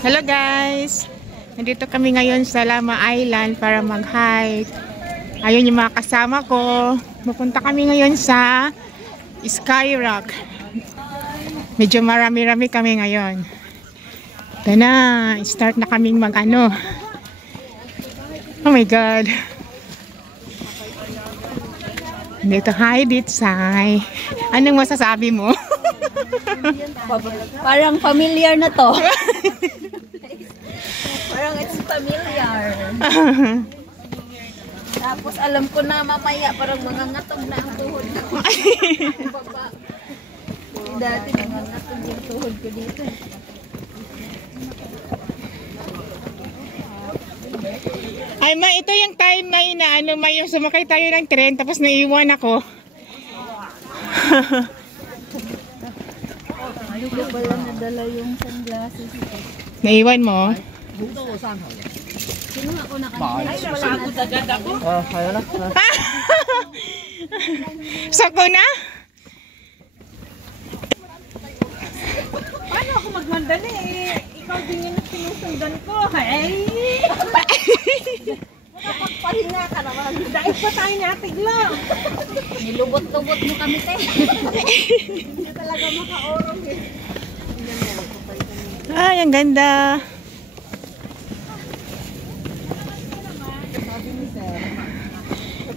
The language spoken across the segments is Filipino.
Hello guys! Nandito kami ngayon sa Lama Island para mag-hike. Ayun yung mga kasama ko. Pupunta kami ngayon sa Sky Rock. Medyo marami-rami kami ngayon. Ito na, start na kaming mag-ano. Oh my God! Dito, hi Ditsay. Anong masasabi mo? Parang familiar na to. Parang it's familiar. Tapos alam ko na mamaya parang mangangatog na ang tuhod ko. Dati mangangatog yung tuhod ko dito. Ay ma, ito yung time na ano, may sumakay tayo ng tren tapos naiwan ako. Hindi ko pala nadala yung sunglasses. Naiwan mo? Sino ako nakanila? Ay, pagod agad ako. Kaya na. Sako na? Paano ako magmandali eh? Ikaw din yung sinusundan ko. Hey! Makapagpahinga ka naman. Dahil pa tayo natig lang. Nilubot-lubot mo kami, te. Hindi talaga makaorong eh. Ay, ang ganda.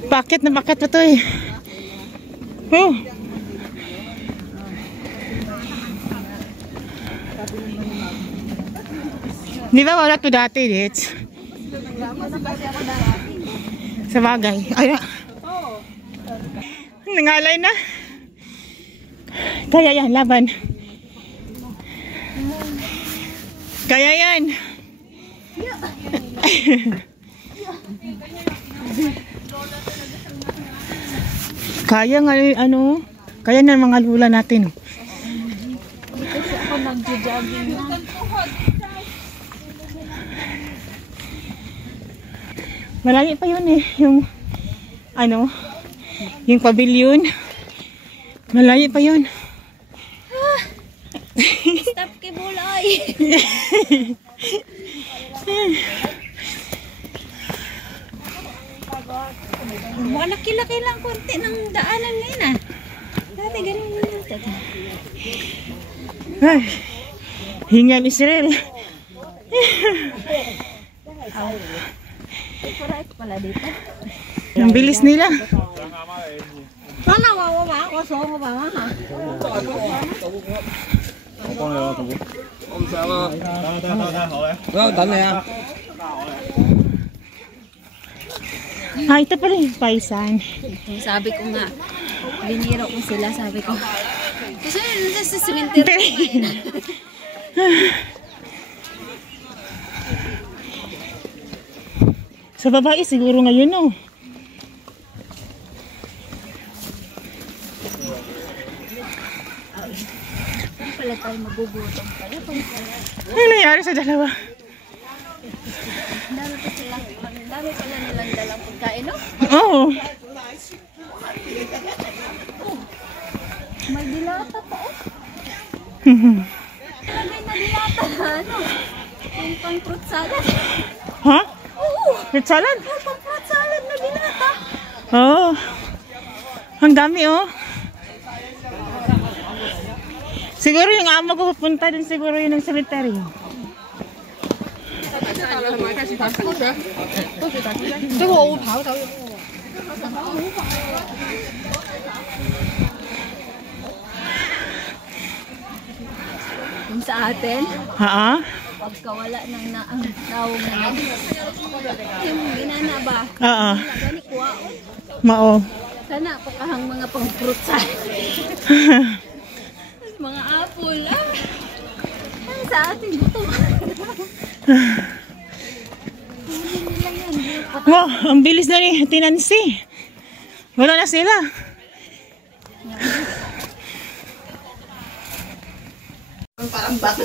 Bakit na bakit pa to eh? Oh. Di ba wala to dati, Dits? Sa bagay. Ay, nangalay na. Kaya yan, laban. Kaya yan. Kaya nga ano, kaya na mga lula natin. Kasi ako nag-jogging na. Malayo pa yun eh, yung ano, yung pavilion. Malayo pa yun. Stop kay Bulay. Laki-laki lang konti ng daanan ngayon ah. Dati ganun na natin. Ay, hingan Israel. Correct pala dito. Ang bilis nila. Sana wawawa ako. So, wawawa ha. Ah, ito pala yung paisan. Sabi ko nga, biniro ko sila, sabi ko. Kasi nasa sa cemetery. Sa babae siguro ngayon no. Hindi pala tayo magugutom pala. Ano nangyari sa dalawa? Ang dami pa sila. Ang dami pala nilang dalang pagkain, no? Oo. May dilata pa, oh. Lagay na dilata, ano? Yung pang fruit salad. Ha? Oo! Fruit salad? Yung pang fruit salad na dilata. Oo. Ang dami oh. Siguro yung amo ko pupunta din siguro yun ng cemetery. Kung sa atin, Ha? pagkawala ng ang tawag na yan. Yung ginana ba? Oo. Gani kuwaon. Mao. Sana pakahang mga pang fruit salad. Mga apple, ah. Ay, sa atin, gutom. Wow, ang bilis na ni Tinansi. Wala na sila. Parang bato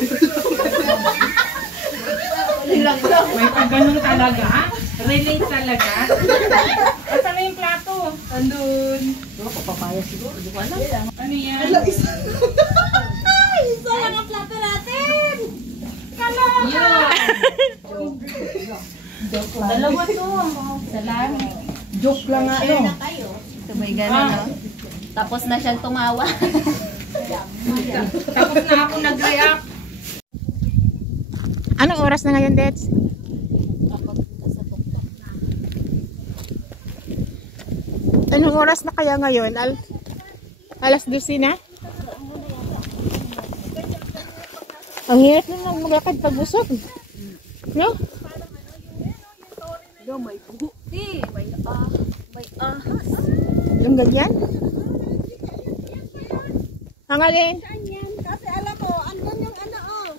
may pagganong talaga. Relate talaga. Asa na yung plato? Andun. Papapaya siguro, di ko alam. Ano yan? Isa lang ang plato natin! Dalawa to. Isa lang. Joke lang nga, no? Sabay gano'n, no? Tapos na siyang tumawa. Tapos na ako nag-react. Anong oras na ngayon, Dets? Anong oras na kaya ngayon? Alas 12 na? Ang hirap na maglakad pag busog. No? May buti, may ahas. Yung ganyan? Ang alin? Kasi alam mo, andun yung ano, oh.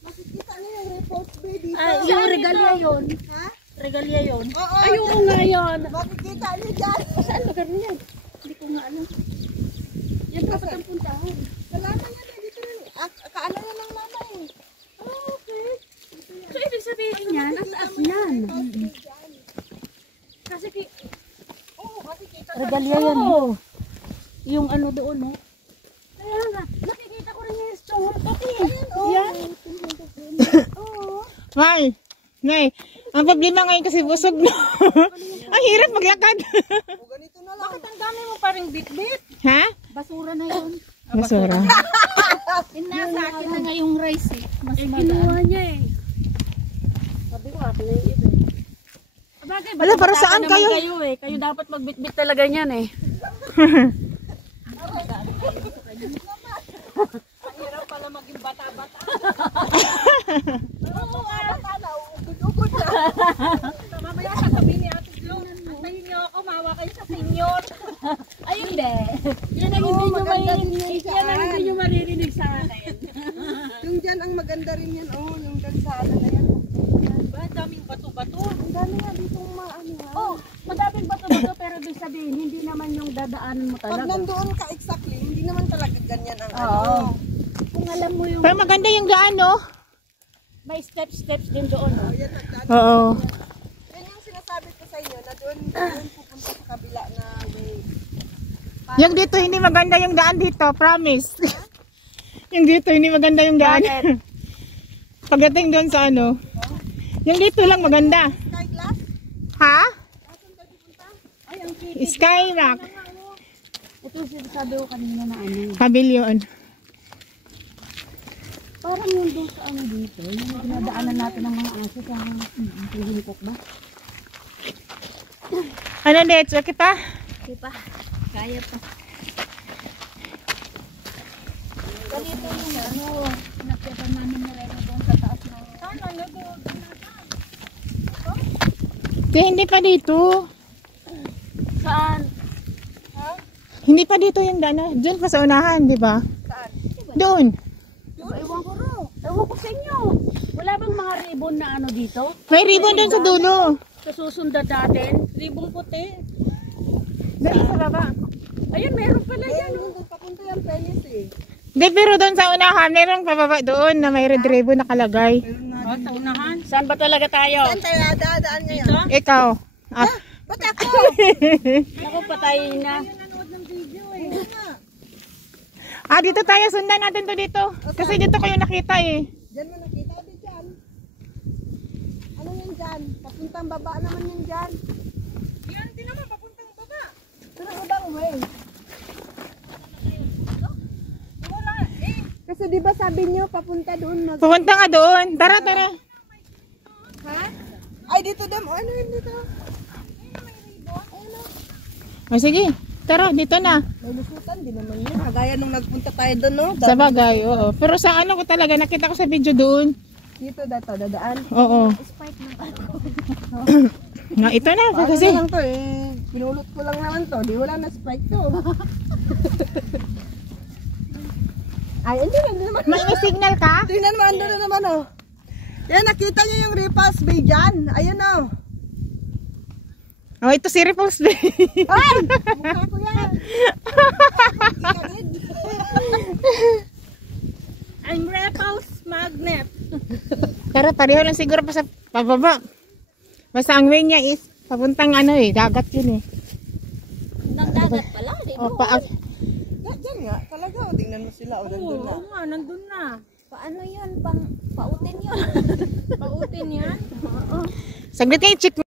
Makikita niyo yung report baby. Yung regalya yun. Ha? Regalya yun. Oo. Ay, oo nga yun. Makikita niyo dyan. Saan lugar niyan? Hindi ko nga alam. Yan dapat ang puntahan. Wala na yan, dito rin. Kaano na lang mama eh. Okay. So, ibig sabihin yan, ang taas yan. Kasi Oo, makikita. regalya yan eh. Yung ano doon eh. Kaya nga, nakikita ko rin yung strong pati. Yan. May, Nay, ang problema ngayon kasi busog na. Ang hirap maglakad. O ganito na lang. Bakit ang dami mo pa rin bit-bit? Ha? Basura na yun. Basura. Nasa akin na nga yung rice eh. Mas kinuha niya eh. Sabi ko, akin na yung iba eh. Bagay, Wala, para saan kayo? Kayo dapat magbitbit talaga niyan eh. Hirap pala maging bata-bata. Oo, bata na. Ugod-ugod na. Mamaya sasabihin ni Ate Glo, antayin niyo ako, mawa kayo sa senior. Ay, hindi. Yan ang hindi nyo maririnig. Yan ang hindi nyo maririnig sa akin. Yung dyan ang maganda rin yan. Oh, yung gansada na yan. Ba, daming bato-bato. Ang dami nga dito maano ha. Oh, madaming bato-bato pero ibig sabihin, hindi naman yung dadaanan mo Pag talaga. nandoon ka exactly, hindi naman talaga ganyan ang Oo. ano. Kung alam mo yung Pero maganda yung daan, no? may steps din doon. Oh. Yan, nagdaan. Oo. Yan yung sinasabi ko sa inyo na doon pupunta sa kabila na way. Yung dito, hindi maganda yung daan dito. Promise. Yung dito, hindi maganda yung daan. Pagdating doon sa ano. Yung dito lang maganda. Sky glass? Ha? Ay, ang Skyrock. Ito yung sinasabi ko kanina na ano. Pavilion. Parang yung doon sa ano dito, yung dinadaanan natin ng mga aso sa hinikok ba? Ano, Dets? Okay pa? Okay pa. Kaya pa. Ganito yung ano, nakita namin ni Reno doon sa taas ng... sana nag-uod na. Hindi pa dito. Saan? Hindi pa dito yung daan. Diyan pa sa unahan, di ba? Saan? Doon. Ewan ko rin. Ewan ko sa inyo. Wala bang mga ribbon na ano dito? May ribbon doon sa dulo. Sa susundan natin? Ribong puti. Doon sa baba. Ayun, meron pala yan. Yan, doon papunta yung penis eh. Hindi, pero doon sa unahan, mayroong pababa doon na may red ribbon nakalagay. Sa unahan. Saan ba talaga tayo? Saan tayo dadaan ngayon? Ikaw. Ah. Ba't ako? Ako patayin na. Nanood ng video eh. Oo nga. Ah, dito tayo. Sundan natin to dito. Kasi dito kayo nakita eh. Diyan mo nakita di dyan. Ano yan dyan? Papuntang baba naman yan dyan. Yan, di naman papuntang baba. Pero ibang way. Wala eh. Kasi di ba sabi niyo papunta doon mag... Pupunta nga doon. Tara, tara. Ha? Ay dito dam. Ano yun dito? O sige. Tara, dito na. May lusutan din naman yun. Kagaya nung nagpunta tayo doon no? Sa bagay, oo. Pero sa ano ko talaga, nakita ko sa video doon. Dito dito dadaan. Oo. Nga, ito na. Paano Kasi, lang to eh. Pinulot ko lang naman to. Di wala na Sprite to. Ay, hindi naman. may signal ka? Tingnan mo, ando na naman oh. Yan, nakita niyo yung Repulse Bay dyan. Ayun oh. Oh, ito si Repulse Bay. Ay! Mukha ko yan. I'm Repulse Magnet. Tara, pareho lang siguro pa sa pababa. Basta ang way niya is papuntang ano eh, dagat yun eh. Nang dagat pala, di ba? O, Diyan nga, talaga. Oh, tingnan mo sila. O, nandun na. nga, nandun na. Paano yun? Pautin yun. Pautin natin yan. Saglit kayo, check